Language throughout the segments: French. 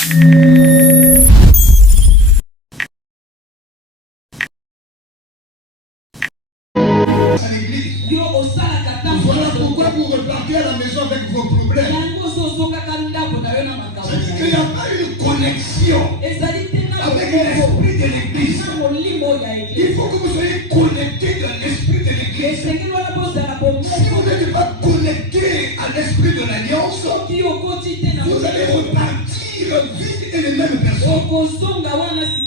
Voilà pourquoi vous repartez à la maison avec vos problèmes. C'est qu'il n'y a pas une connexion avec l'esprit de l'église. Il faut que vous soyez connectés dans l'esprit de l'église. Si vous n'êtes pas connecté à l'esprit de l'alliance, vous allez repartir vite et les mêmes personnes.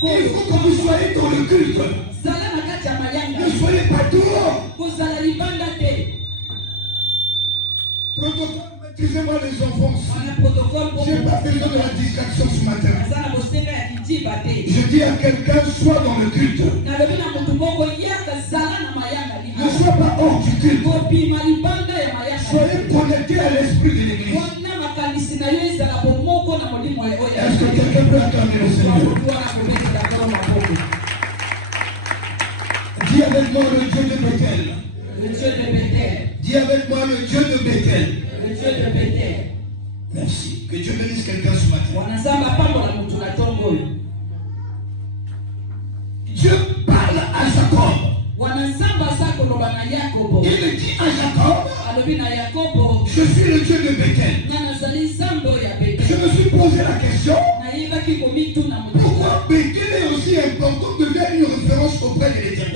Il faut que vous soyez dans le culte. Ne soyez pas dehors. Protocole, maîtrisez-moi les enfants aussi. Je n'ai pas besoin de la distraction ce matin. Je dis à quelqu'un, sois dans le culte. Ne sois pas hors du culte. Soyez connectés à l'esprit de l'église. Est-ce que quelqu'un peut acclamer le Seigneur? Dis avec moi le Dieu de Bethel. Le Dieu de Bethel. Dis avec moi le Dieu de Bethel. Le Dieu de Bethel. Merci. Que Dieu bénisse quelqu'un ce matin. Dieu parle à Jacob. Il dit à Jacob, je suis le Dieu de Bethel. Je me suis posé la question, pourquoi Bethel est aussi important, devient une référence auprès de l'Éternel.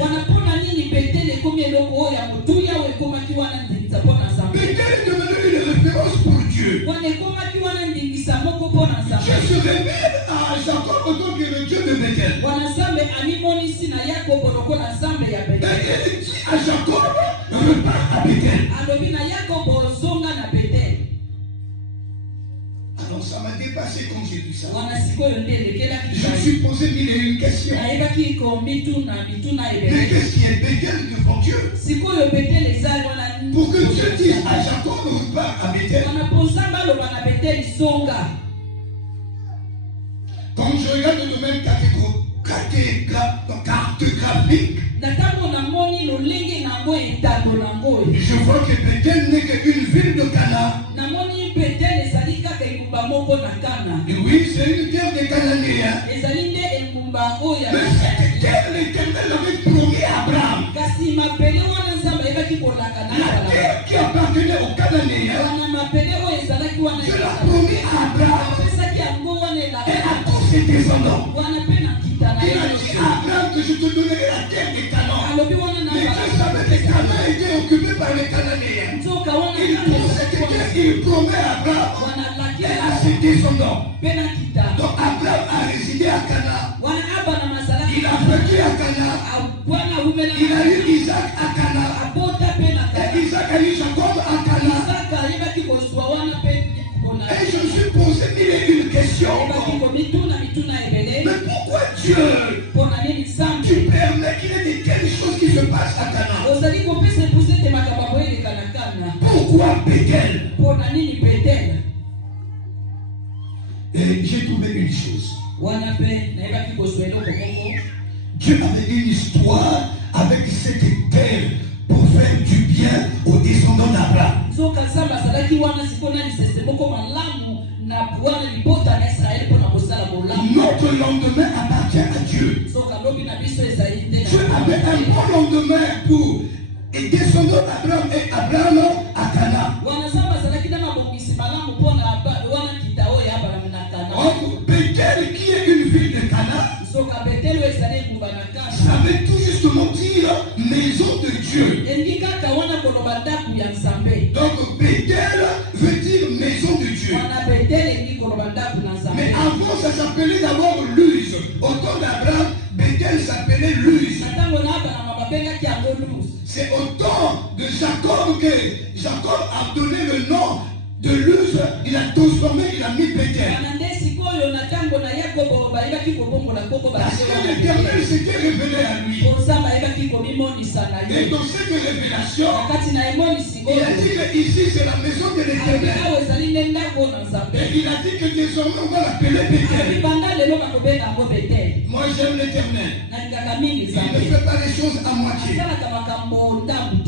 Bethel est devenu une référence pour Dieu. Dieu se révèle à Jacob en tant que le Dieu de Bethel. Et il dit à Jacob, repars à Bethel. Alors ça m'a dépassé quand j'ai vu ça. Je me suis posé mille et une questions. Mais qu'est-ce qui est Bethel devant Dieu? Pour que Dieu dise à Jacob, repars à Bethel. Quand je regarde le domaine cartographique, je vois que Bethel n'est qu'une ville de Cana. Oui, c'est une terre de Cananéens. Mais cette terre, l'Éternel avait promis à Abraham. La terre qui appartenait aux Cananéens, je l'ai promis à Abraham et à tous ses descendants. Il a dit à Abraham que je te donnerai la terre des Canaan. Mais Dieu savait que les Canaan étaient occupés par les Cananéens. Il promet à Abraham et à ses descendants. Donc Abraham a résidé à Canaan. Il a vécu à Canaan. Il a eu Isaac à Canaan. Et Isaac a eu Jacob à Canaan. Et je me suis posé une question. Mais pourquoi Dieu tu permets qu'il y ait de telles choses qui se passent à Canaan? Pourquoi Bethel? Et j'ai trouvé une chose. Dieu avait une histoire avec cette terre pour faire du bien aux descendants d'Abraham. Notre lendemain appartient à Dieu. Dieu avait un bon lendemain pour les descendants d'Abraham et Abraham à Canaan. Bethel, qui est une ville de Canaan, ça veut tout justement dire maison de Dieu. Donc Bethel veut dire maison de Dieu. Mais avant ça s'appelait d'abord Luz. Au temps d'Abraham, Bethel s'appelait Luz. C'est au temps de Jacob que Jacob a donné le nom de Luz. Il a transformé, il a mis Bethel. Parce que l'Éternel s'était révélé à lui. Et dans cette révélation, il a dit que ici c'est la maison de l'Éternel. Et il a dit que désormais on va l'appeler Bethel. Moi j'aime l'Éternel. Il ne fait pas les choses à moitié.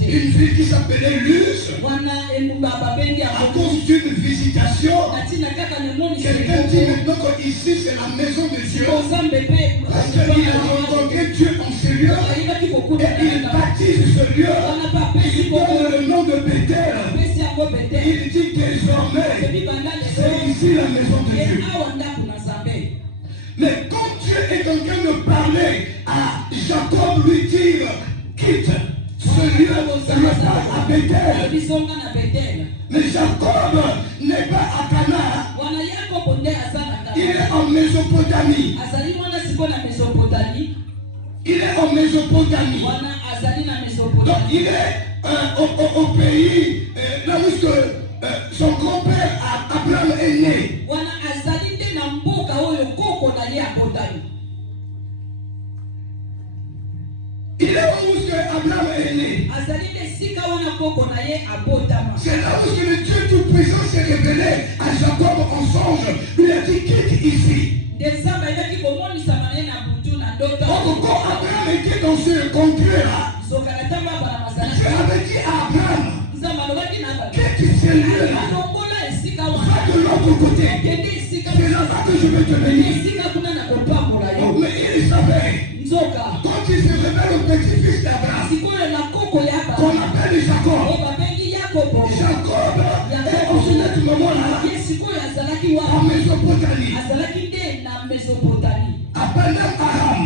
Une ville qui s'appelait Luz, à cause d'une visitation, Quelqu'un dit maintenant qu'ici c'est la maison de Dieu. Parce qu'il a rencontré Dieu en ce lieu. Et il baptise ce lieu. Il donne le nom de Bethel. Il dit désormais, c'est ici la maison de Dieu. Mais quand Dieu est en train de parler à Jacob, lui dire, quitte ce lieu, repars à Bethel. Mais Jacob n'est pas à Canaan. Il est en Mésopotamie. Il est en Mésopotamie. Donc il est au pays là où son grand-père Abraham est né. Il est où Abraham est né. C'est là où le Dieu Tout-Puissant s'est révélé à Jacob en songe. Il a dit quitte ici. Donc quand Abraham était dans ce concret-là, Dieu avait dit à Abraham, quitte ce lieu-là, va de l'autre côté. C'est là-bas que je vais te bénir. Mais il savait, quand il se révèle au petit-fils d'Abraham, qu'on appelle Jacob. Jacob est en ce moment-là en Mésopotamie. À Padan-Aram.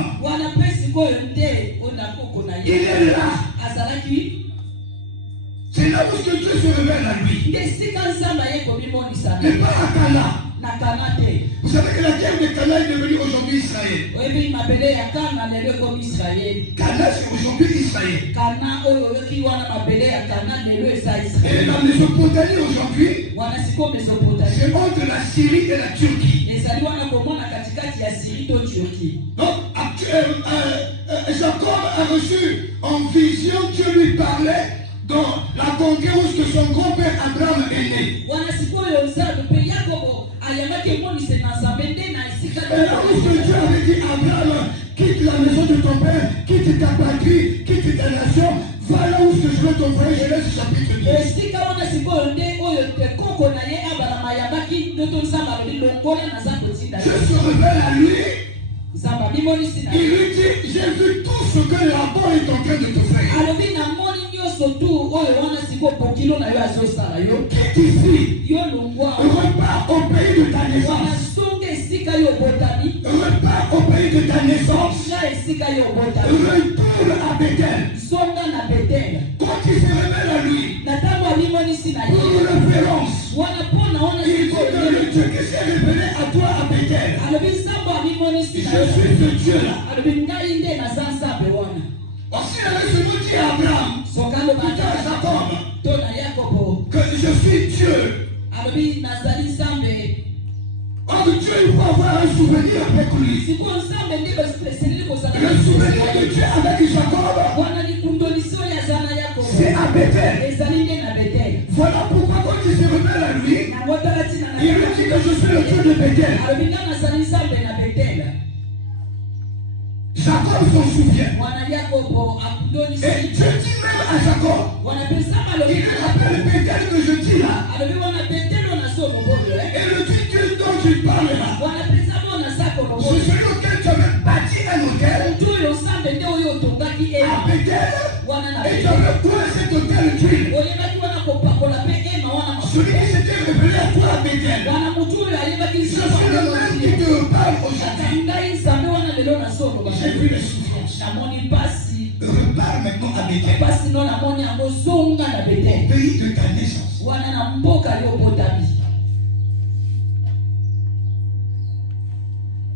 Il est là. C'est là où Dieu se révèle à lui. Mais pas à Cana. Vous savez que la terre de Cana est devenue aujourd'hui Israël. Cana c'est aujourd'hui Israël. Et la Mésopotamie aujourd'hui, c'est entre la Syrie et la Turquie. Donc Jacob a reçu en vision, Dieu lui parlait dans la contrée où son grand-père Abraham est né. Et là où Dieu avait dit à Abraham, quitte la maison de ton père, quitte ta patrie, quitte ta nation, voilà où je veux t'envoyer. Genèse chapitre 10. Je se révèle à lui. Il lui dit, j'ai vu tout ce que Laban est en train de te faire. Quitte ici. Repars au pays de ta naissance. Repars au pays de ta naissance. Retourne à Bethel. Quand il se révèle à lui, pour référence, il dit que le Dieu qui s'est révélé à toi à Bethel, je suis ce Dieu-là. Aussi, il avait seulement dit à Abraham, à Jacob, que je suis Dieu. Or Dieu, il faut avoir un souvenir avec lui. Le souvenir de Dieu avec Jacob, c'est à Bethel. Voilà pourquoi quand il se révèle à lui, il lui dit que je suis le Dieu de Bethel. Jacob s'en souvient. Et Dieu dit même à Jacob, il rappelle Bethel que je dis là. Et le Dieu dont tu parles là, c'est celui auquel tu avais bâti un hôtel à Bethel. Et tu avais coulé cet hôtel d'huile. Celui qui s'était révélé à toi à Bethel, je suis le même qui te parle aujourd'hui. J'ai vu les souffrances. Repars maintenant à Bethel, au pays de ta naissance.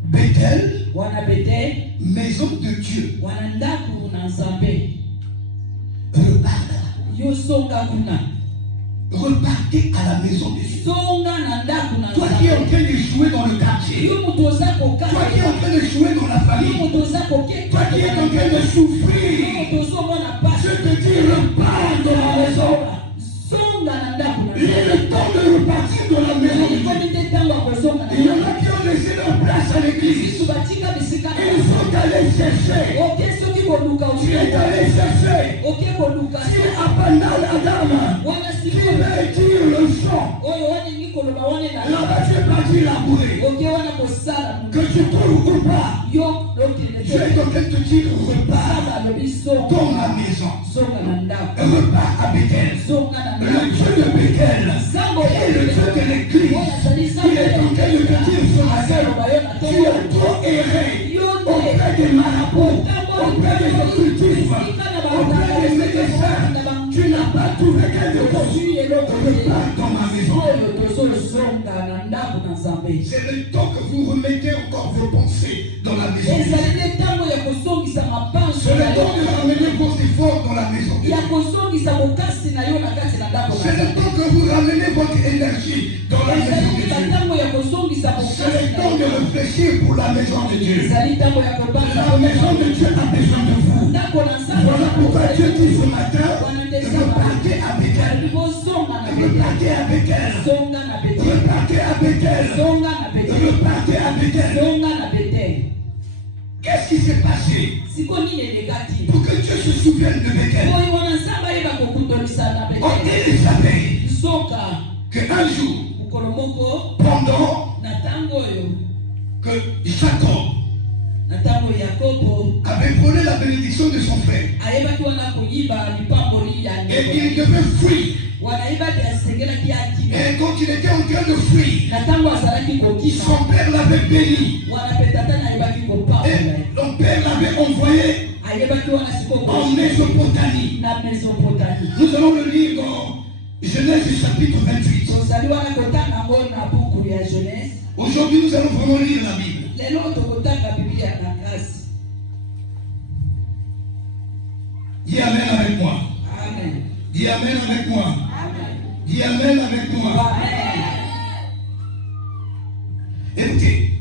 Bethel, maison de Dieu. Repartez à la maison de Dieu. Toi qui es en train de jouer dans le quartier, toi qui es en train de jouer dans la famille, toi qui es en train de souffrir, je te dis repars dans la maison. Il est le temps de repartir dans la maison de Dieu. Il y en a qui ont laissé leur place à l'église. Ils sont allés chercher. Tu es allé chercher. Tu es à Pandal Adam. Qui veut dire le chant. Là-bas tu es que tu trouves ou pas, je est en train de te dire repars dans ma maison. Repars à Bethel. Le Dieu de Bethel est le Dieu de l'église. Il est en train de te dire ce matin, tu as trop erré auprès des marabouts, auprès des occultismes, auprès des médecins. Tu n'as pas trouvé quelque chose. Repars dans ma maison. C'est le temps que vous remettez encore vos pensées dans la maison. C'est le temps de ramener vos efforts dans la maison. C'est le temps que vous ramenez votre énergie dans la maison de Dieu. C'est le temps de réfléchir pour la maison de Dieu. La maison de Dieu a besoin de vous. Voilà pourquoi Dieu dit ce matin, repartez avec elle. Repartez avec elle. Repartez avec elle. Repartez avec elle. Qu'est-ce qui s'est passé pour que Dieu se souvienne de Bethel? On dit qu'un jour, pendant que Jacob avait volé la bénédiction de son frère et il devait fuir. Et quand il était en train de fuir, son père l'avait béni. Et son père l'avait envoyé en Mésopotamie. Nous allons le lire dans Genèse chapitre 28. Aujourd'hui, nous allons vraiment lire la Bible. Dis Amen avec moi. Amen. Dis Amen avec moi. Amen. Dis Amen avec moi. Amen. Écoutez,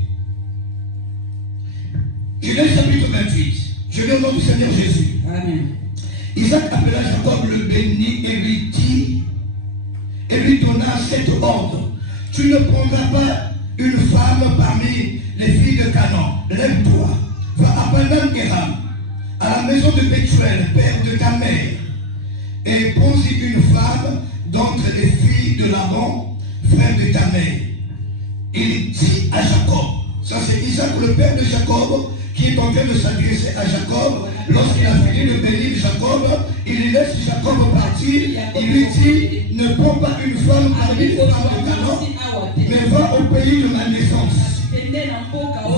Genèse chapitre 28. Je lis au nom du Seigneur Jésus. Amen. Isaac appela Jacob, le bénit et lui donna cet ordre. Tu ne prendras pas une femme parmi les filles de Canaan. Lève-toi, va à Padan-Aram, à la maison de Bethuel, père de ta mère, et prends-y une femme d'entre les filles de Laban, frère de ta mère. Il dit à Jacob, ça c'est Isaac le père de Jacob, qui est en train de s'adresser à Jacob. Lorsqu'il a fini de bénir Jacob, il laisse Jacob partir. Il lui dit, ne prends pas une femme parmi les femmes de Canaan, mais va au pays de ma naissance.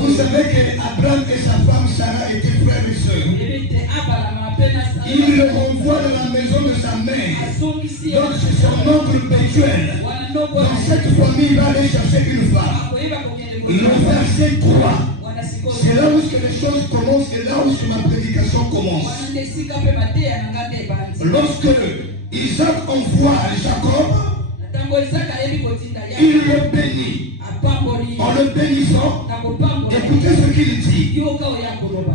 Vous savez qu'Abraham et sa femme Sarah étaient frères et sœurs. Il le renvoie dans la maison de sa mère. Donc c'est son oncle Bethuel. Dans cette famille, il va aller chercher une femme. Le verset 3. C'est là où les choses commencent et là où ma prédication commence. Lorsque Isaac envoie Jacob, il le bénit. En le bénissant, écoutez ce qu'il dit.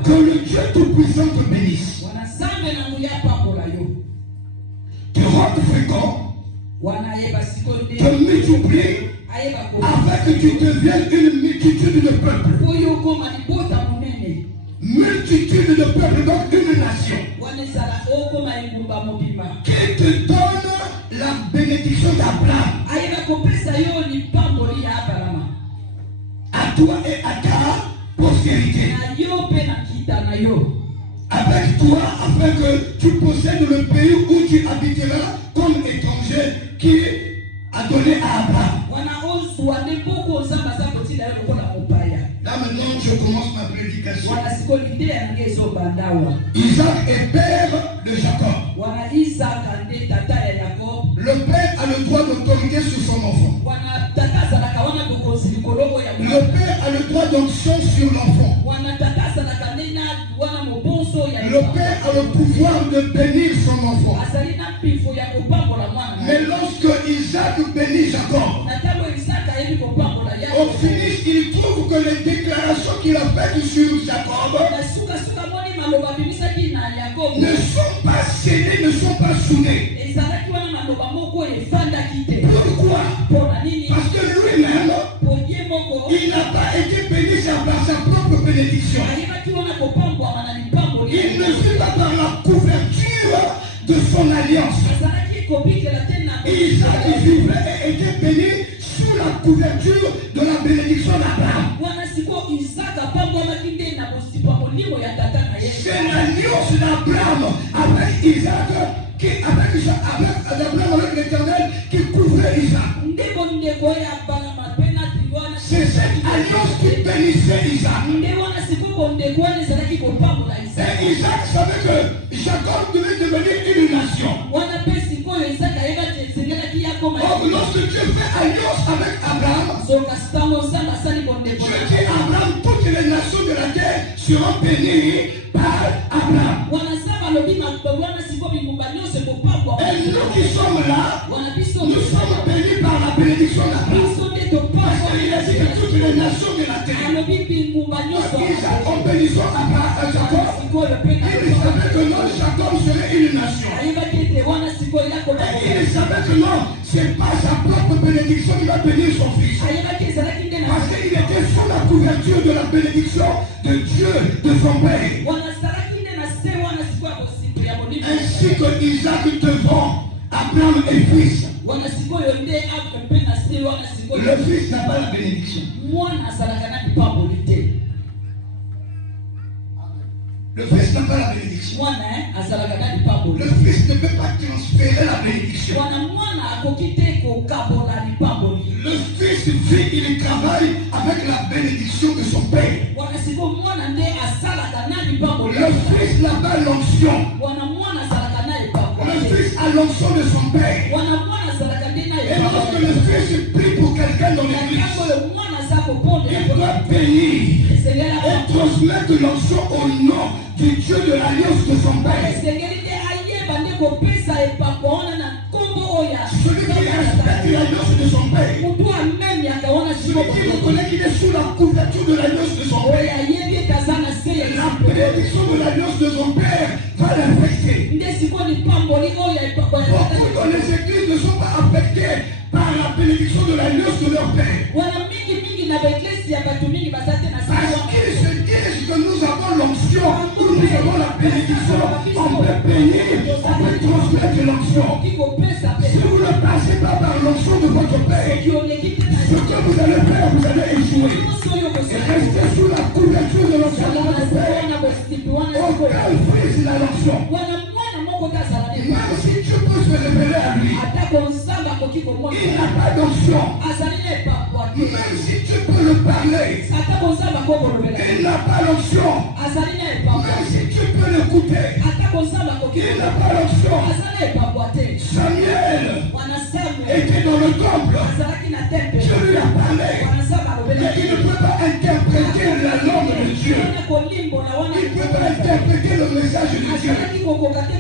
Que le Dieu Tout-Puissant te bénisse. Te rende fréquent, te multiplie, afin que tu deviennes une multitude de peuples. Multitude de peuples, donc une nation. Qui te donne la bénédiction d'Abraham. À toi et à ta postérité. Avec toi, afin que tu possèdes le pays où tu habiteras comme étranger qui a donné à Abraham. Là maintenant, je commence ma prédication. Isaac est père de Jacob. Le père a le droit d'autorité sur son enfant. Le père a le droit d'onction sur l'enfant. Le père a le pouvoir de bénir son enfant. Mais lorsque Isaac bénit Jacob, au finish, il trouve que les déclarations qu'il a faites sur Jacob ne sont pas scellées, ne sont pas soudées. Pourquoi? Parce que lui-même, il n'a pas été béni par sa propre bénédiction. Il ne fut pas par la couverture de son alliance. Isaac vivait et était béni sous la couverture de la bénédiction d'Abraham. C'est l'alliance d'Abraham avec Isaac, avec l'Éternel qui couvrait Isaac. C'est cette alliance qui bénissait Isaac. Et Isaac savait que Jacob devait devenir une nation. Or, lorsque Dieu fait alliance avec Abraham, Dieu dit à Abraham, toutes les nations de la terre seront bénies par Abraham. Et nous qui sommes là, nous sommes bénis par la bénédiction d'Abraham. Parce qu'il a dit que toutes les nations de la terre, Isaac en bénissant Jacob, il savait que non, Jacob serait une nation. Et il savait que non, c'est pas sa propre bénédiction qui va bénir son fils. Parce qu'il était sous la couverture de la bénédiction de Dieu, de son père. Ainsi que Isaac devant Abraham et fils. Le fils n'a pas la bénédiction. Le fils n'a pas la bénédiction. Le fils ne peut pas transférer la bénédiction. Le fils vit, il travaille avec la bénédiction de son père. Le fils n'a pas l'onction. Le fils a l'onction de son père. Et lorsque le fils prie pour quelqu'un dans l'église, il doit bénir et transmettre l'onction au nom du Dieu de l'alliance de son père. Celui qui respecte l'alliance de son père, celui qui reconnaît qu'il est sous la couverture de l'alliance de son père, la bénédiction de l'alliance de son père va l'affecter. Beaucoup dans les églises ne sont pas affectés par la bénédiction de l'alliance de leur père. Parce qu'ils se disent que nous avons l'onction, nous avons la bénédiction, on peut bénir, on peut transmettre l'onction. Si vous ne passez pas par l'onction de votre père, ce que vous allez faire, vous allez échouer. Et restez sous la couverture de l'onction de votre père. Aucun frise la l'onction. Même si Dieu peut se révéler à lui, il n'a pas d'onction. Même si Dieu peut le parler, il n'a pas l'onction. Même si Dieu peut l'écouter, il n'a pas l'onction. Samuel était dans le temple. Dieu lui a parlé. Mais il ne peut pas interpréter la langue de Dieu. Il ne peut pas interpréter le message de Dieu.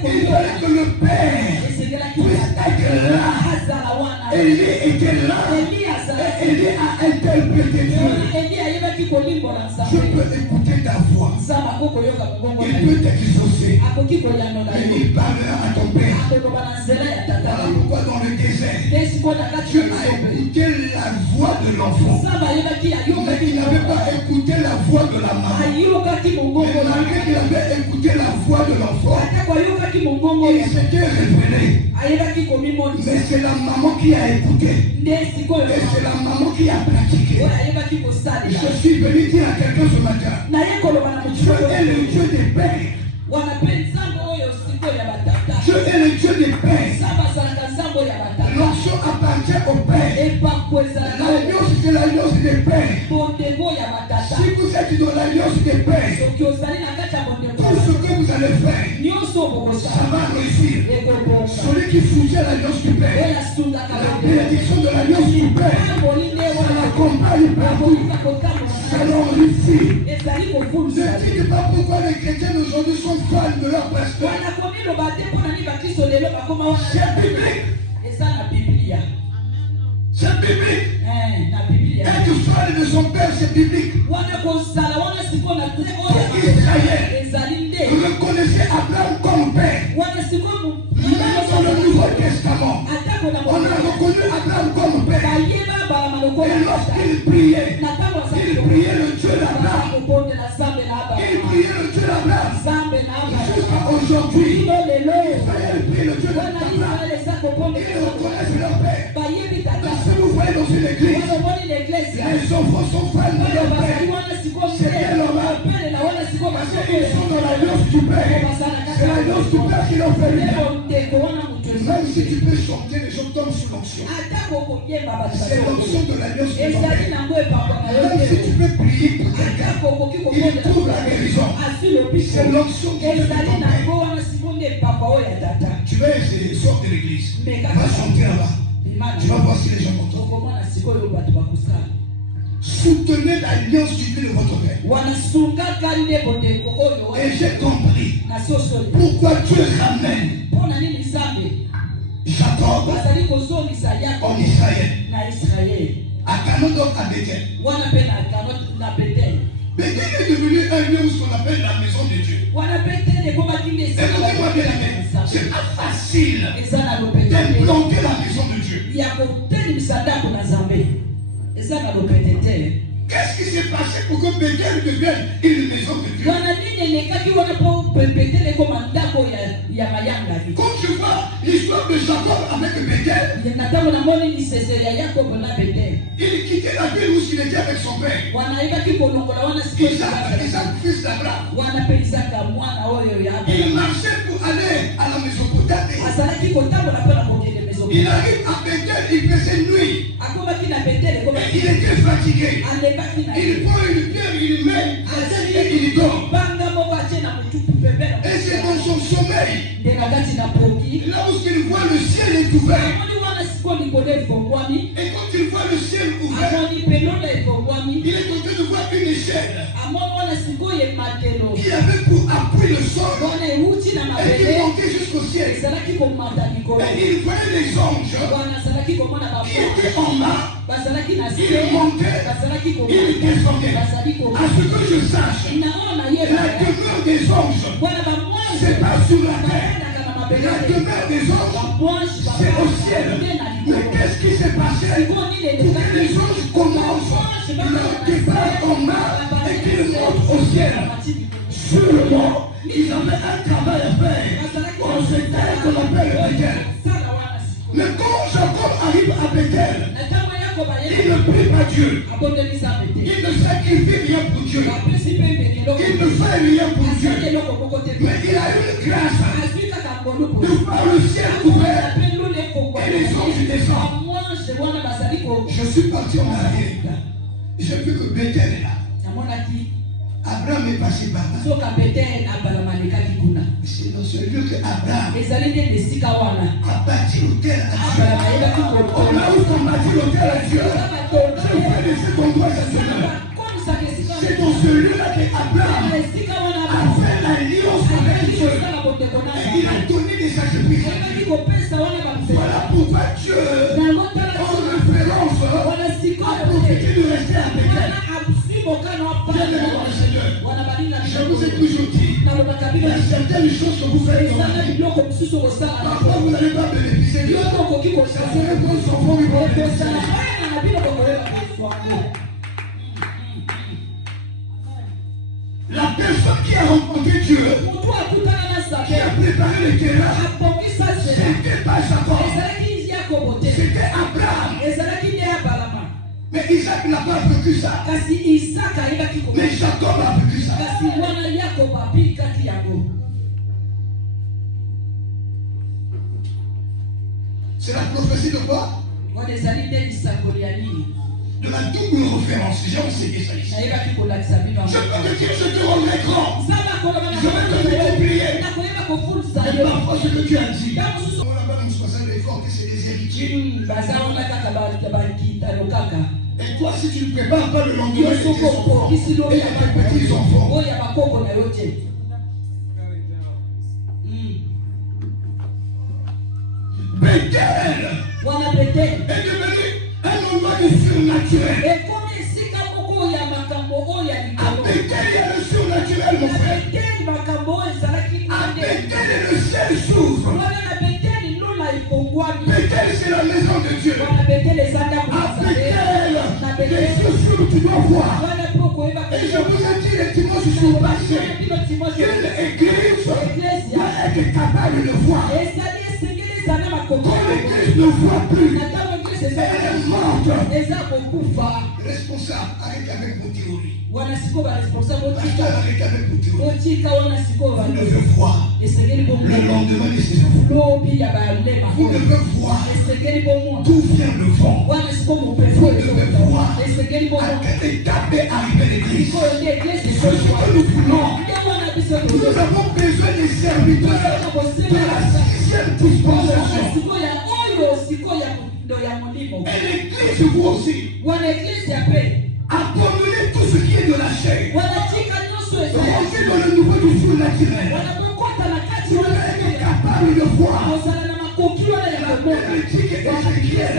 Il fallait que le Père puisse être là. Élie était là. Et Élie a interprété Dieu. Je peux écouter ta voix. Il peut t'exaucer. Et il parlera à ton père. Voilà pourquoi dans le désert, Dieu a écouté la voix de l'enfant. Mais il n'avait pas écouté la voix de la maman. Mais malgré qu'il avait écouté la voix de l'enfant, il s'était révélé. Mais c'est la maman qui a écouté. Et c'est la maman qui a pratiqué. Je suis venu dire à quelqu'un ce matin, Dieu est le Dieu des pères. Dieu est le Dieu des pères. L'onction appartient au Père. L'alliance, c'est l'alliance des pères. Si vous êtes dans l'alliance des pères, tout ce que vous allez faire, ça va réussir. Celui qui soutient l'alliance du Père, la bénédiction de l'alliance du Père, ça l'accompagne partout. Ça l'enrichit. Ne dites pas pourquoi les chrétiens aujourd'hui sont fans de leur pasteur. C'est biblique. C'est biblique. Être fan de son père, c'est biblique. Pour Israël, reconnaissez Abraham comme père. Même dans le Nouveau Testament, on a reconnu Abraham comme père. Et lorsqu'il priait le Dieu d'Abraham. Il priait le Dieu d'Abraham. Jusqu'à aujourd'hui, Israël prie le Dieu d'Abraham. Ils reconnaissent leur père. Si vous voyez dans une église, les enfants sont fans de leur père. C'est quel homme? l'alliance du Père. C'est l'alliance du Père qui l'a fait. Même si tu peux chanter, les gens tombent sous l'onction. C'est l'onction de l'alliance du Père. Même si tu peux prier pour quelqu'un, il trouve la guérison. C'est l'onction qui te fait tomber. Tu vas essayer, sors de l'église. Va chanter là-bas. Tu vas voir si les gens m'entendent. Soutenez l'alliance du Dieu de votre Père. Et j'ai compris pourquoi Dieu ramène Jacob en Israël. À Canaan, donc à Bethel. Bethel est devenu un lieu où ce qu'on appelle la maison de Dieu. Écoutez-moi bien, c'est pas facile d'implanter la maison de Dieu. Qu'est-ce qui s'est passé pour que Bethel devienne une maison de Dieu? Quand tu vois l'histoire de Jacob avec Bethel, il quittait la ville où il était avec son père. Isaac, fils d'Abraham. Il marchait pour aller à la Mésopotamie. Il arrive à Bethel, il faisait nuit. Et il était fatigué. Il prend une pierre, il met et il dort. Et c'est dans son sommeil, là où il voit le ciel est ouvert. Et quand il voit le ciel ouvert, il est en train de voir une échelle qui avait pour appui le sol et qui montait jusqu'au ciel. Et il voyait les anges qui étaient en bas. Il montait, il descendait. À ce que je sache, la demeure des anges, c'est pas sur la terre. La demeure des anges, c'est au ciel. Mais qu'est-ce qui s'est passé pour que les anges commencent leur départ en bas et qu'ils montent au ciel? Sûrement, ils avaient un travail à faire. On sait qu'on appelle Bethel. Mais quand Jacob arrive à Bethel, il ne prie pas Dieu. Il ne sacrifie rien pour Dieu. Il ne fait rien pour Dieu. Mais il a une grâce de voir le ciel ouvert et les anges descendent. Je suis parti en arrière. J'ai vu que Bethel est là. Abraham est passé par là. C'est dans ce lieu que Abraham a bâti l'autel à Dieu. On a où on bâti l'autel à Dieu. Je vais laisser ton doigt cette semaine. C'est dans ce lieu-là que Abraham a fait l'alliance avec Dieu. Et il a donné des sacrifices. Voilà pourquoi Dieu, en référence, a profité de rester à Bethel. Je vous ai toujours dit, il y a certaines choses que vous faites dans la vie. Parfois vous n'allez pas bénéficier de ça. Ça serait pour son enfant qui va bénéficier. La personne qui a rencontré Dieu, qui a préparé le terrain, c'était pas Jacob, c'était Abraham. Mais Isaac n'a pas vécu ça. Mais Jacob a vécu ça. C'est la prophétie de quoi? De la double référence. J'ai enseigné ça ici. Je peux te dire, je te rendrai grand. Je vais te multiplier. Mais parfois ce que tu as dit, on n'a pas le effort que c'est des héritiers. Et toi, si tu ne prépares pas le lendemain, tes enfants et tes petits-enfants. Bethel est devenu un endroit de surnaturel. À Bethel, il y a le surnaturel, mon frère. À Bethel, le ciel s'ouvre. Bethel, c'est la maison de Dieu. À Bethel, les yeux s'ouvrent, tu dois voir. Et je vous ai dit, les dimanches sont passés. Une église doit être capable de voir. Quand l'église ne voit plus, Elle est morte. Responsable, avec vos théories. Pasteur, avec vos théories. Vous devez voir le lendemain de ces enfants. Vous devez voir d'où vient le vent. Vous devez voir à quelle étape est arrivée l'Église. C'est ce que nous voulons. Nous avons besoin des serviteurs de la 6e dispensation. Et l'Église, vous aussi, abandonnez tout ce qui est de la chair. Rentrez dans le nouveau du surnaturel. Vous allez être capable de voir. La Bible dit qu'Ézéchiel,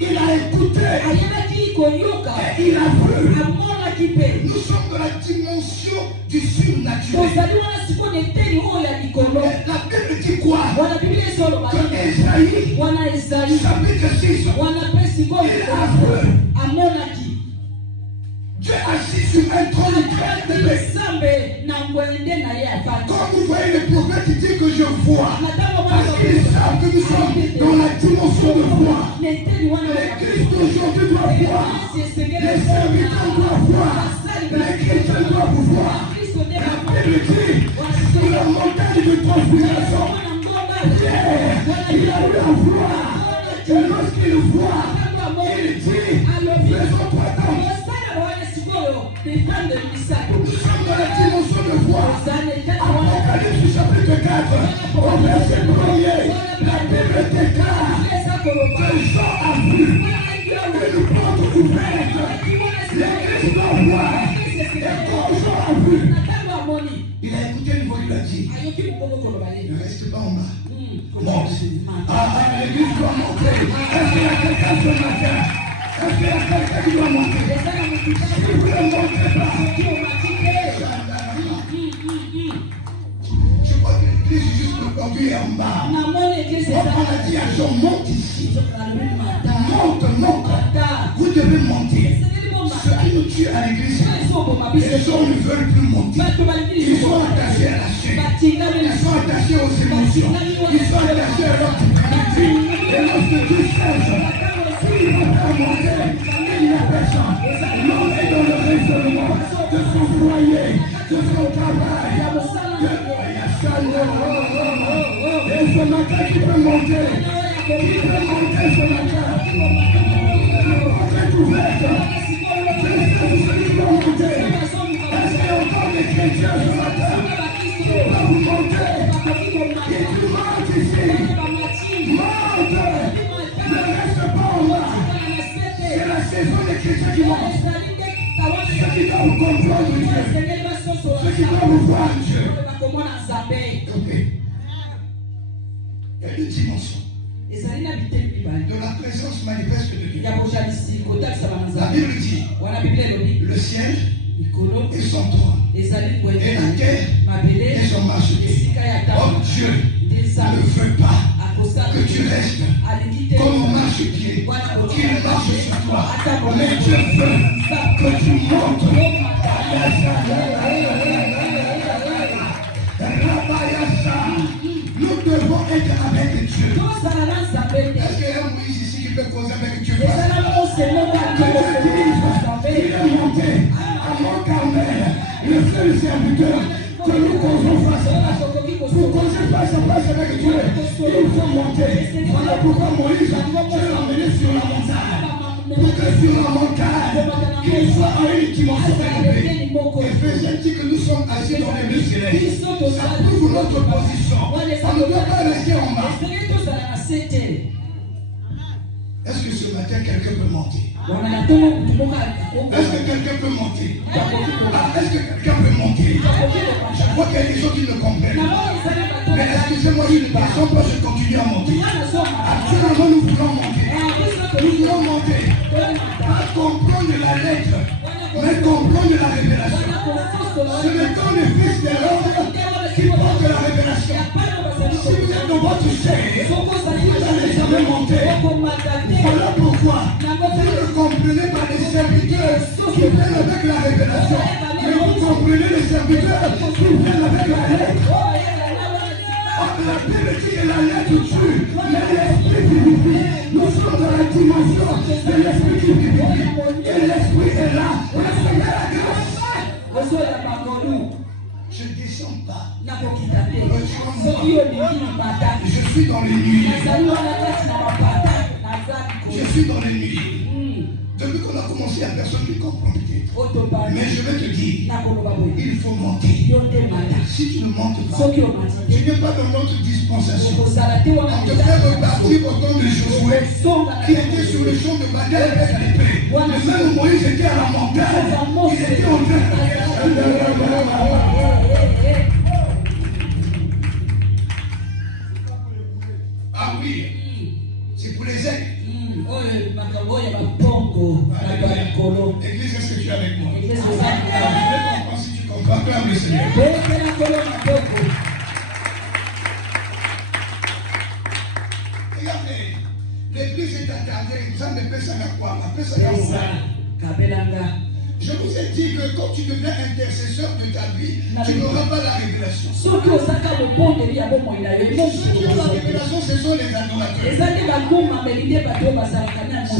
il a écouté et il a vu. Nous sommes dans la dimension du surnaturel. La Bible dit quoi? Que Ésaïe, chapitre 6, il a vu. Dieu assis sur un trône de paix. Quand vous voyez les prophètes, il dit que je vois. Parce qu'ils savent que nous sommes dans la dimension de foi. L'Église d'aujourd'hui doit voir. Les serviteurs doivent voir. Les chrétiens doivent voir. La Bible dit, sur la montagne de transfiguration, il a eu à voir. Et lorsqu'il voit, il dit, faisons toi comme. Nous sommes dans la dimension de foi. Apocalypse chapitre 4, au verset 1er, la Bible déclare que Jean a vu une porte ouverte. L'Église doit voir. Et quand Jean a vu, il a écouté une voix qui lui a dit, ne reste pas en bas. Monte. L'Église doit monter. Est-ce qu'il y a quelqu'un ce matin? Est-ce qu'il y a quelqu'un qui doit monter? Si vous ne montez pas, je crois que l'Église est juste aujourd'hui en bas. On a dit à Jean, monte ici. Monte. Vous devez monter. Ce qui nous tue à l'Église, les gens ne veulent plus monter. Ils sont attachés à la chair. Ils sont attachés aux émotions. Ils sont attachés à leur activité. Et lorsque tu cherches, s'il ne va pas monter, il n'y a personne. L'homme est dans le raisonnement de son foyer, de son travail. Et ce matin, qui peut monter? Qui peut monter ce matin? La porte est ouverte. Je sais celui qui va monter. Est-ce qu'il y a encore des chrétiens ce matin qui peuvent vous monter? Et tu montes ici. Monte. Ne reste pas en bas. C'est la saison des chrétiens qui montent. Ceux qui doivent vous comprendre Dieu. Ceux qui doivent vous voir Dieu. Ok. Il y a une dimension de la présence manifeste de Dieu. La Bible dit, le ciel est son trône et la terre est son marchepied. Oh Dieu ne veut pas que tu restes comme marchepied, qu'il marche sur toi. Mais Dieu veut que tu montes. Nous devons être avec Dieu. Est-ce qu'il y a un Moïse ici qui peut causer avec Dieu? Il est monté à Mont Carmel, le seul serviteur que nous causons face à face. Pour causer face à face avec Dieu, il faut monter. Voilà pourquoi Moïse, Dieu l'a emmené sur la montagne. Pour que sur la montagne, qu'il soit à une dimension élevée. Éphésiens dit que nous sommes assis dans les lieux célestes. Ça prouve notre position. On ne doit pas rester en bas. Est-ce que ce matin quelqu'un peut monter? Est-ce que quelqu'un peut monter? Est-ce que quelqu'un peut monter? Je crois qu'il y a des gens qui ne comprennent pas. Mais excusez-moi, je ne personne pas de continuer à monter. Actuellement, nous voulons monter. Nous voulons monter. Pas comprendre la lettre, mais comprendre la révélation. Ce n'est pas le fils de l'homme qui porte la révélation. Si vous êtes dans votre chair, vous n'allez jamais monter. Voilà pourquoi vous ne comprenez pas les serviteurs qui viennent avec la révélation, mais vous comprenez les serviteurs qui viennent avec la lettre. La Bible dit que la lettre tue, mais l'esprit vivifie. Nous sommes Je suis dans les nuits. Je suis dans les nuits. Depuis qu'on a commencé, il n'y a personne qui comprend peut-être. Mais je vais te dire, il faut monter. Si tu ne montes pas, tu n'es pas dans notre dispensation. On te fait repartir au temps de Josué, qui était sur le champ de bataille avec l'épée. Le même Moïse était à la montagne. Il était en train de... Ah oui, c'est pour les aides. Église, est-ce que tu es avec moi? Je vais comprendre si tu comprends. Acclame le Seigneur. Regardez, l'église est attardée. Ça ne peut ça quoi? Je vous ai dit que quand tu deviens intercesseur de ta vie, tu n'auras pas la révélation. Ceux qui ont la révélation, ce sont les adorateurs.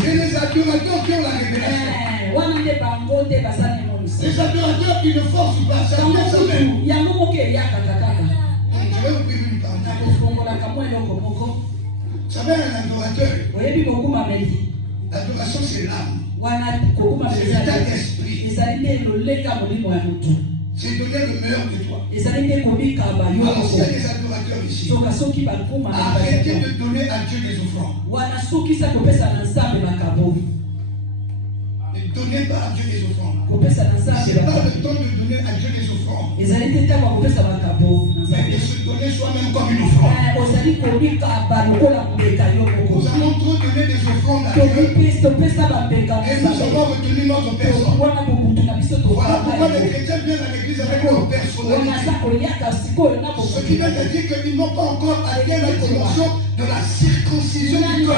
C'est les adorateurs qui ont la révélation. Les adorateurs qui ne forcent pas, ça vient ça même. Je vais vous dire une parenthèse. Vous savez, un adorateur, l'adoration c'est l'âme. C'est l'état d'esprit. C'est donner le meilleur de toi. Alors s'il y a des adorateurs ici, arrêtez de donner à Dieu des offrandes. Ne donnez pas à Dieu des offrandes. C'est pas le temps de donner à Dieu des offrandes. Mais de se donner soi-même comme une offrande. Nous allons trop donner des offrandes à Dieu. Et nous avons retenu notre personne. Voilà pourquoi les chrétiens viennent à l'église avec leur personnalité. Ce qui veut dire qu'ils n'ont pas encore atteint la dimension de la circoncision du cœur.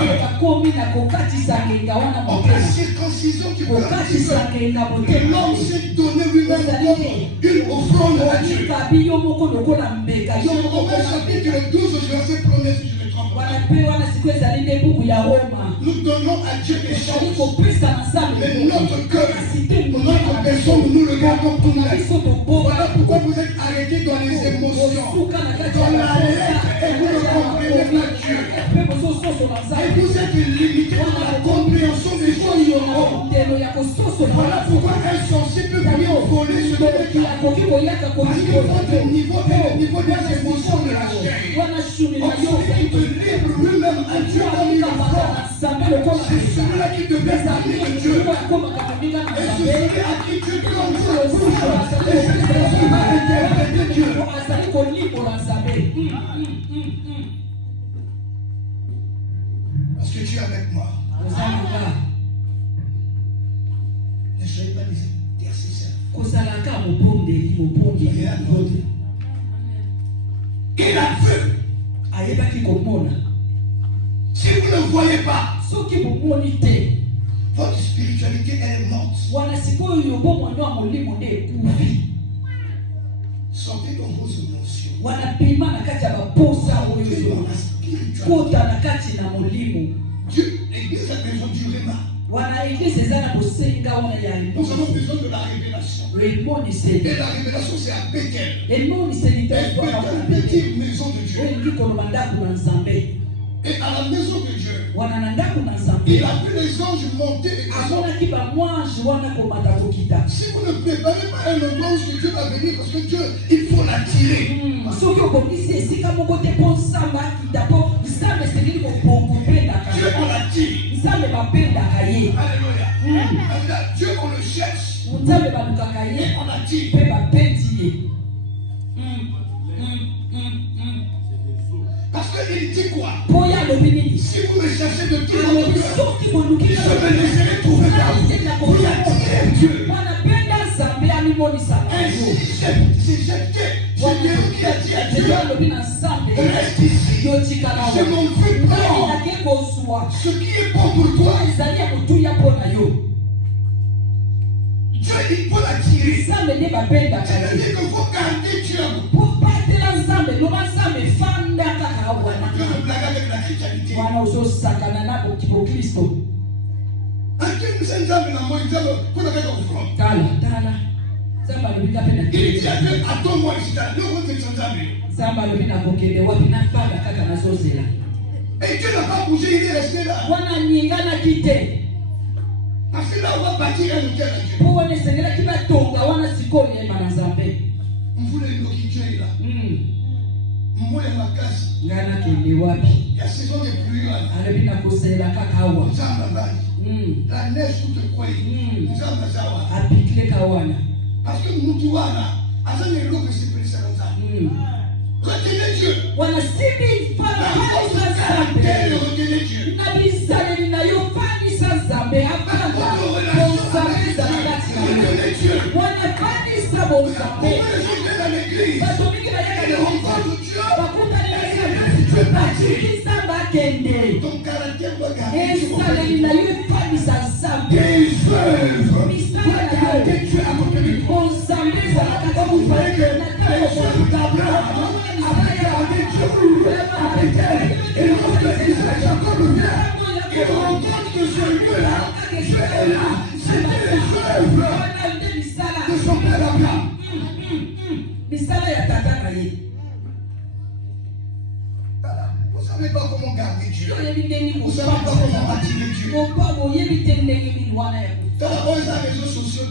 Donc la circoncision du cœur, que l'homme s'est donné lui-même comme une offrande à Dieu. C'est Romains chapitre 12, verset 1er, si je ne me trompe pas. Nous donnons à Dieu des choses. Mais notre cœur, notre personne, nous le gardons pour nous. Voilà pourquoi vous êtes arrêtés dans les émotions, dans la lettre, et vous ne comprenez pas Dieu. Et vous êtes limités dans la compréhension des choses. Voilà pourquoi un sorcier peut venir voler ce qui est là. Parce que votre niveau est le niveau des émotions de la chair. On se fait libre lui-même à Dieu comme il le fait. C'est celui-là qui devait parler de Dieu. Et c'est celui à qui Dieu donne sa bouche. Et c'est celui qui va interpréter Dieu. Parce que tu es avec moi. Ne soyez pas des intercesseurs. Il a vu. Si vous ne voyez pas, votre spiritualité elle est morte. Sortez dans vos émotions. Dieu, l'église a besoin du réma. Nous avons besoin de la révélation. Et la révélation c'est à Bethel. Et Bethel, maison de Dieu. Et à la maison de Dieu, il a vu les anges monter et descendre. Si vous ne préparez pas un endroit où Dieu va venir, parce que Dieu, il faut l'attirer. Dieu, on l'attire. Alléluia. Dieu, on le cherche. Et on l'attire. Parce qu'il dit quoi? Si vous me cherchez de tout votre cœur, je me laisserai trouver là où vous attirez Dieu. Ainsi, c'est Dieu qui a dit à Dieu, reste ici. Je m'en veux prendre ce qui est bon pour toi. Dieu, il faut l'attirer. C'est-à-dire qu'il faut garder Dieu. Dieu me blague avec la chrétienté. Il dit à Dieu, attends-moi ici. Zamba lobina kokende wapi na faka kaka na zozela. Et Dieu n'a pas bougé, il est resté là. Wana nyingana kite. Parce que là, on va bâtir un hôtel à Dieu. Pour ne sengela kiba tonga wana sikoli ema na Nzambe. On voulait une nourriture là. Moi et ma casse. Ngana kende wapi. Il y a saison de pluie là. Alobina kosela kaka wa. Nzamba bali. La neige toute quoi. Nzamba zawa. Apikile kawana. Parce que nous wana, asa ne lo que c'est plus ça comme ça. Retenez Dieu. Wana sibi para hali sa Nzambe. Retenez Dieu. Na bisale ni na yo fani sa Nzambe afanda. Bonzambe za Retenez Dieu. Wana fani sa bonzambe. Pourquoi les gens viennent à l'église? Bato mingi na yaka Ils ni rencontrent Dieu. bakuta ni na Nzambe. Batiki Nzambe akende. Ton caractère doit garder. Esale ni na yo fani sa Nzambe. Tes œuvres. Misale na yo. Que Dieu a accompli. Bonzambe za kaka Vous voyez que mufake. les œuvres d'Abraham avaient gardé Dieu. Et lorsque Isaac Jacob vient, il rencontre que ce lieu-là, Dieu est là. C'était les œuvres de son père Abraham. Misala ya tata na ye. Vous ne savez pas comment garder Dieu. Yo yebi ndeni Vous ne savez pas comment attirer Dieu. Opa bo yebi te ndenge bi wana ya. Dans la cause des réseaux sociaux,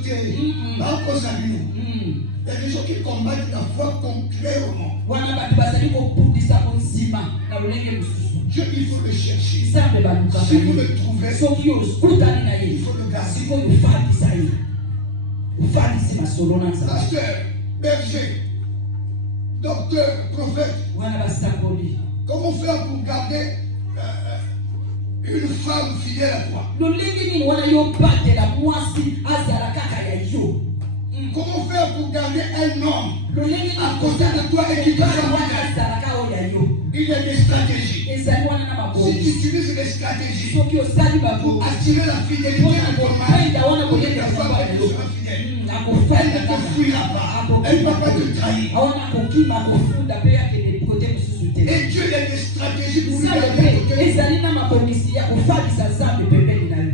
dans la cause de nous, il y a des gens qui combattent la foi concrètement. Wana batu bazali kopundisa konzima na lolenge mususu. Dieu, il faut le chercher. Nzambe baluka. Si vous le trouvez, Soki okutani na ye. il faut le garder. Siko ufandisa ye. Ufandisi masolo na Nzambe. Pasteur, berger, docteur, prophète, Wana basakoli. comment faire pour garder une femme fidèle à toi? Lolenge ni wana yo batela mwasi azala kaka ya yo. Comment faire pour garder un homme Lolenge ni à côté de toi et qui te wana soit azala kaka ya yo. Il y a des stratégies. Ezali wana na Si mabomu. tu utilises des stratégies Soki osali pour babomu. attirer la fidélité de ton mari, Penda wana ta kolenda femme kwa elle yo. sera fidèle. Elle Akofanda ne te kaka. fuira pas. Elle ne va pas te trahir. Awana kokima kofunda pe yakende kote mususu te. Et Dieu, il y a des stratégies pour lui Nzambe garder à pe côté de toi. ezali na mabongisi ya kofandisa Nzambe pembeni na yo.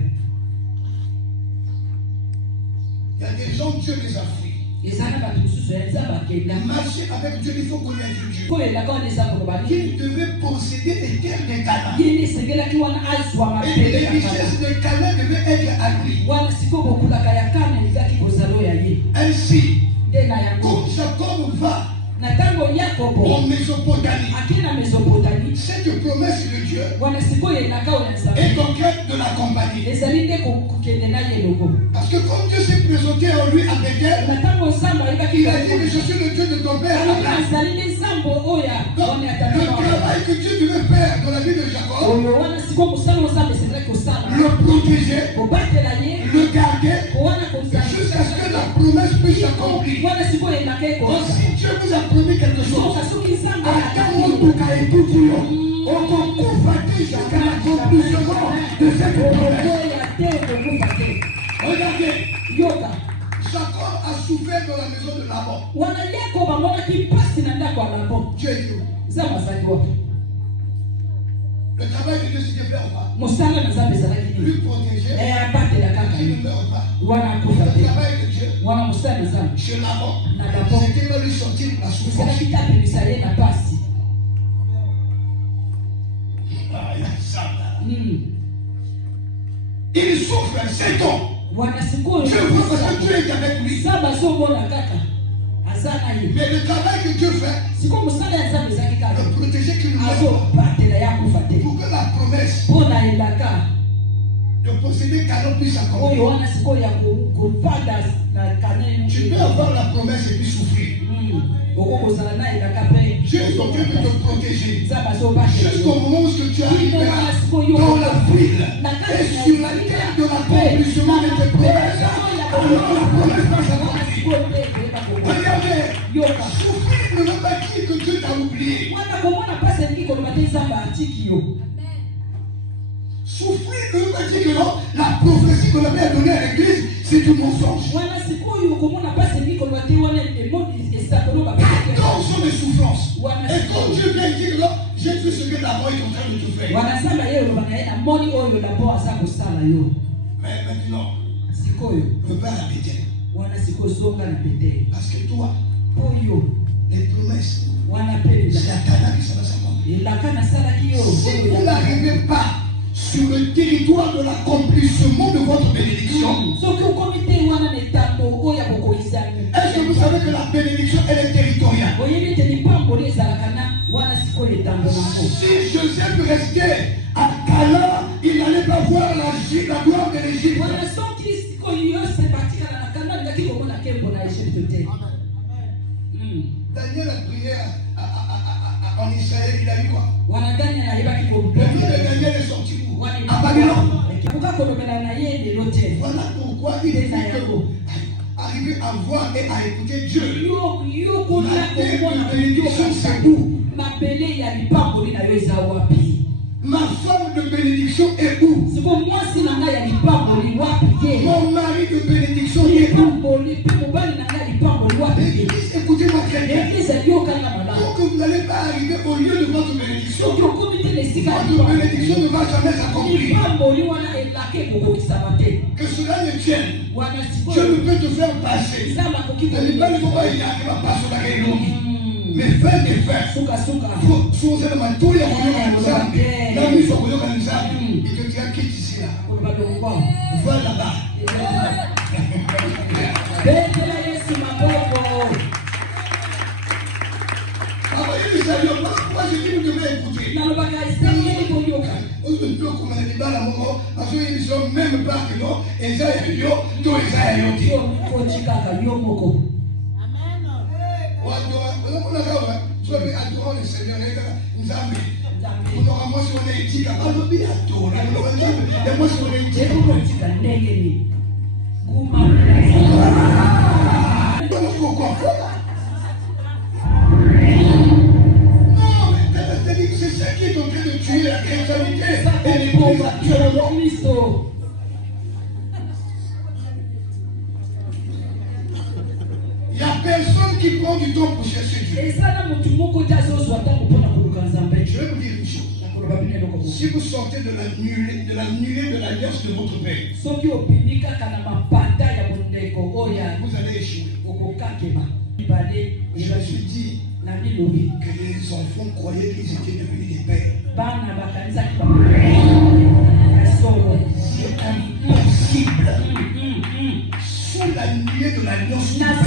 Il y a des gens, Dieu les a fuis. Ezali na bato mosusu ya Nzambe akenda. Marcher avec Dieu, il faut connaître Dieu. Koyelaka wana eza koloba nini? Il devait posséder les terres de Canaan. Ye nde esengelaki wana azwa Et les mabele ya richesses kala. de Canaan devaient être à lui. Wana sikoyo bokulaka ya kana elingaki kozala oyo ya ye. Ainsi, Nde na yango. comme Jacob va Na ntango Yakobo en Mésopotamie, akei na Mesopotamie, cette promesse de Dieu wana sikoyo elaka oyo ya est Nzambe en train de l'accompagner. ezali nde kokende na ye eloko. Parce que comme Dieu s'est présenté en lui à Bethel, Na ntango Nzambe ayebaki il a dit que je suis le Dieu de ton père alobi Abraham. azali nde Nzambe oyo ya Donc, wana ya le tata na travail que Dieu devait faire dans la vie de Jacob, oyo wana sikoyo mosala Nzambe esengelaki kosala le protéger, kobatela ye le garder, kowana jusqu'à ce que la promesse puisse s'accomplir. wana sikoyo elaka ye Donc, kosa. si Dieu vous a promis quelque chose, Soki Nzambe ata motuka etuti yo, okokufa jusqu'à l'accomplissement de cette promesse. okoya te okokufa te. Regardez, Yoka Jacob a souffert dans la maison de Laban. wana Yakobo amonaki mpasi na ndako ya Labon. Dieu est Dieu. Nzambe azalaki wapi? Le travail de Dieu, c'est de faire ou pas? Mosala na Nzambe ezalaki Lui nini? protéger, Abatela kaka il ye ne meurt pas. wana akufa Le te. travail de Dieu, Wana mosala na Nzambe chez Laban, na Labon c'était de lui sortir la souffrance. ezalaki tapelisa ye na pasi. Ah, il a ça là. Mm. Il souffre 7 ans. Wana sikoyo Dieu voit parce que Dieu est avec lui. Nzambe azomona kaka aza na ye. Mais le travail que Dieu fait, Sikoyo mosala ya Nzambe ezalaki kaka le protéger qu'il ne meurt pas. azobatela ye akufa te Pour que la promesse mpo na elaka de posséder Canaan puisse s'accomplir. oyo wana sikoyo ya kovanda na Kanani. Tu peux avoir la promesse et puis souffrir. okokozala na elaka mpe Dieu est en train de te protéger. Nzambe azobatela Jusqu'au yo. moment où tu arriveras Sikoyo dans la ville et sur la terre de l'accomplissement de tes promesses, alors la promesse va s'accomplir. Regardez, yoka souffrir ne veut pas dire que Dieu t'a oublié. wana komona mpasi elingi koloba te Nzambe atiki yo. Souffrir ne veut pas dire que non, la prophétie qu'on avait donnée à l'église, c'est du mensonge. wana sikoyo komona mpasi elingi koloba te wana emoni esakolo Pardon sont des souffrances. Et quand Dieu vient dire non, j'ai vu ce que d'abord est en train de te faire. wana Nzambe ye oloba na ye namoni oyo Labon aza kosala yo. Mais maintenant, Sikoyo repars à Bethel. wana sikoyo zonga na Beteli Parce que toi, mpo yo Les promesses. wanapenda C'est la Cana qui s'en a s'accomplir. ilakana sala kiyo. Si vous n'arrivez pas sur le territoire de l'accomplissement de votre bénédiction, soki ukomite wana netambo oya bokoisani. est-ce que vous savez que la bénédiction elle est territoriale? Oyebi te lipamboli ezalaka na wana sikoyo etambo nango. Si Joseph restait à Canaan, il n'allait pas voir la gloire de l'Égypte. Wana soki sikoyo yose batikala na kana ndaki komona kembo na Egypte te. Daniel a prié en Israël, il a eu quoi? Wana Daniel ayebaki Le kombe. nom de Daniel est sorti où? À Babylone. Akoka kolobela na ye lelo te. Voilà pourquoi il dit que arriver à voir et à écouter Dieu. Yo kuna komona La bénédiction c'est où? mabele ya lipamboli na yo eza wapi? Ma femme de bénédiction est où? Siko mwasi na ngai ya lipamboli wapi ye? Mon mari de bénédiction est où? Lipamboli pe mobali na ngai lipamboli wapi ye? L'église, écoutez-moi très bien. L'église ayokanga malamu. Donc vous n'allez pas arriver au lieu de votre bénédiction. Soki okomite na esika ya Votre lipamboli. bénédiction ne va jamais s'accomplir. Lipamboli wana elake ekokokisama te. Que cela ne tienne. Wana Dieu sikoyo ne peut te faire passer. nzambe akoki Mais les belles fois, il n'arrive pas sur la réunion. Mais faire des faits. sukasuka. Source de ma tour, il y a un Nzambe. La nuit, il faut que Nzambe. Il te dit, quitte ici là. Koloba longwa. Va là-bas. Betela Yesu maboko. Alors, il dit, moi je dis, vous devez écouter. Nalobaka esengeli koyoka. On ne peut pas comme les balles à moment, parce qu'ils sont même pas que non, et ça, il y a tout et ça, il y a Yo koji kaka yo moko. on a adorant le Seigneur, on aura moins sur l'éthique, on a bien adoré, et moi sur l'éthique. Eko kotika ndenge ni. Kuma. Pourquoi? C'est ça qui est en train de tuer la chrétienté et les pauvres actuellement. Il n'y a personne qui prend du temps pour chercher Dieu. Je vais vous dire une chose. Si vous sortez de la nuée de l'alliance de votre père, vous allez échouer. Je me suis dit que les enfants croyaient qu'ils étaient devenus des pères. C'est impossible. Sous la nuée de l'alliance du père.